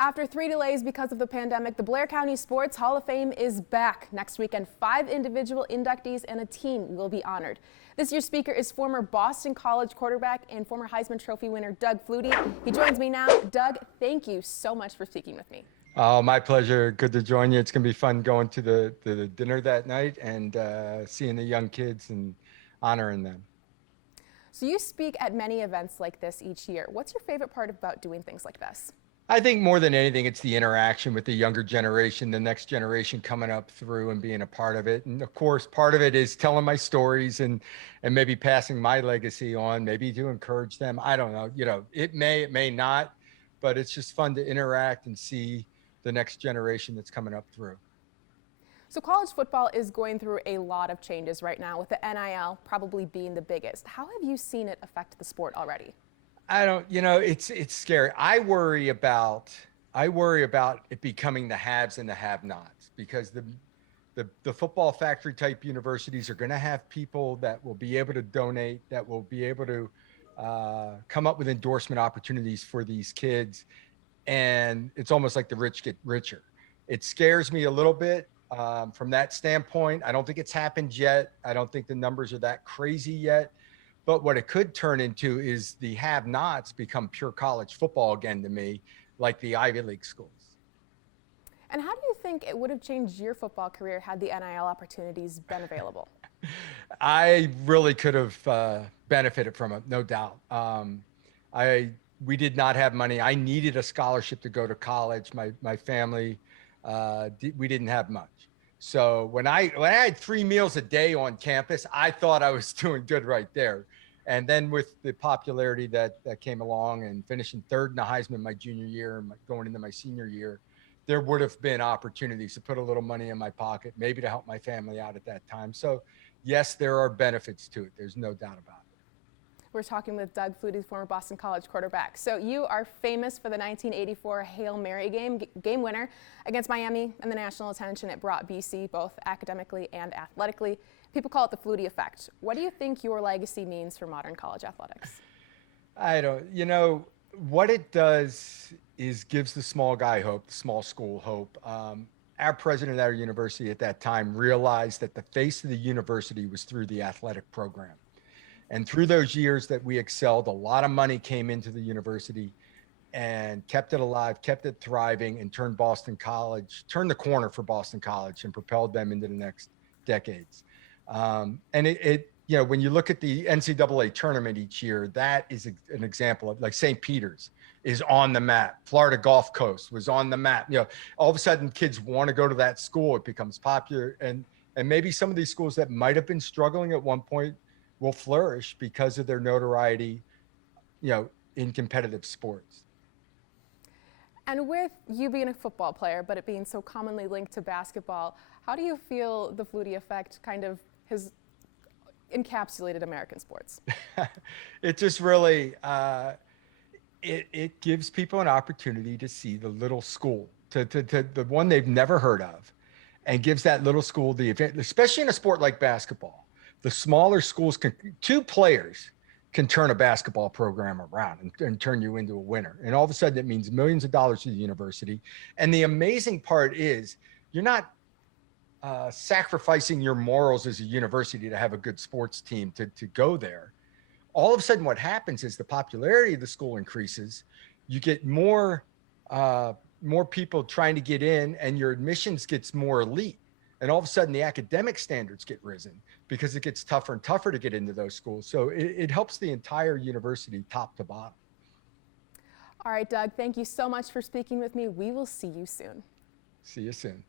After 3 delays because of the pandemic, the Blair County Sports Hall of Fame is back. Next weekend, 5 individual inductees and a team will be honored. This year's speaker is former Boston College quarterback and former Heisman Trophy winner Doug Flutie. He joins me now. Doug, thank you so much for speaking with me. Oh, my pleasure. Good to join you. It's going to be fun going to the dinner that night and seeing the young kids and honoring them. So you speak at many events like this each year. What's your favorite part about doing things like this? I think more than anything, it's the interaction with the younger generation, the next generation coming up through and being a part of it. And of course, part of it is telling my stories and maybe passing my legacy on, maybe to encourage them. I don't know, it may not, but it's just fun to interact and see the next generation that's coming up through. So college football is going through a lot of changes right now, with the NIL probably being the biggest. How have you seen it affect the sport already? It's scary. I worry about it becoming the haves and the have-nots, because the football factory type universities are going to have people that will be able to donate, that will be able to come up with endorsement opportunities for these kids. And it's almost like the rich get richer. It scares me a little bit from that standpoint. I don't think it's happened yet. I don't think the numbers are that crazy yet. But what it could turn into is the have-nots become pure college football again to me, like the Ivy League schools. And how do you think it would have changed your football career had the NIL opportunities been available? I really could have benefited from it, no doubt. We did not have money. I needed a scholarship to go to college. My family, we didn't have much. So when I had 3 meals a day on campus, I thought I was doing good right there. And then with the popularity that came along and finishing third in the Heisman my junior year and going into my senior year, there would have been opportunities to put a little money in my pocket, maybe to help my family out at that time. So yes, there are benefits to it. There's no doubt about it. We're talking with Doug Flutie, former Boston College quarterback. So you are famous for the 1984 Hail Mary game winner against Miami, and the national attention it brought BC, both academically and athletically. People call it the Flutie Effect. What do you think your legacy means for modern college athletics? What it does is gives the small guy hope, the small school hope. Our president at our university at that time realized that the face of the university was through the athletic program. And through those years that we excelled, a lot of money came into the university and kept it alive, kept it thriving, and turned the corner for Boston College and propelled them into the next decades. And when you look at the NCAA tournament each year, that is an example of, like, St. Peter's is on the map. Florida Gulf Coast was on the map. All of a sudden kids want to go to that school. It becomes popular. And maybe some of these schools that might have been struggling at one point will flourish because of their notoriety, in competitive sports. And with you being a football player, but it being so commonly linked to basketball, how do you feel the Flutie Effect kind of has encapsulated American sports? It just really, it gives people an opportunity to see the little school, to the one they've never heard of, and gives that little school the event, especially in a sport like basketball. The smaller schools two players can turn a basketball program around and turn you into a winner. And all of a sudden it means millions of dollars to the university. And the amazing part is you're not sacrificing your morals as a university to have a good sports team to go there. All of a sudden what happens is the popularity of the school increases. You get more people trying to get in, and your admissions gets more elite. And all of a sudden the academic standards get risen because it gets tougher and tougher to get into those schools. So it helps the entire university top to bottom. All right, Doug, thank you so much for speaking with me. We will see you soon. See you soon.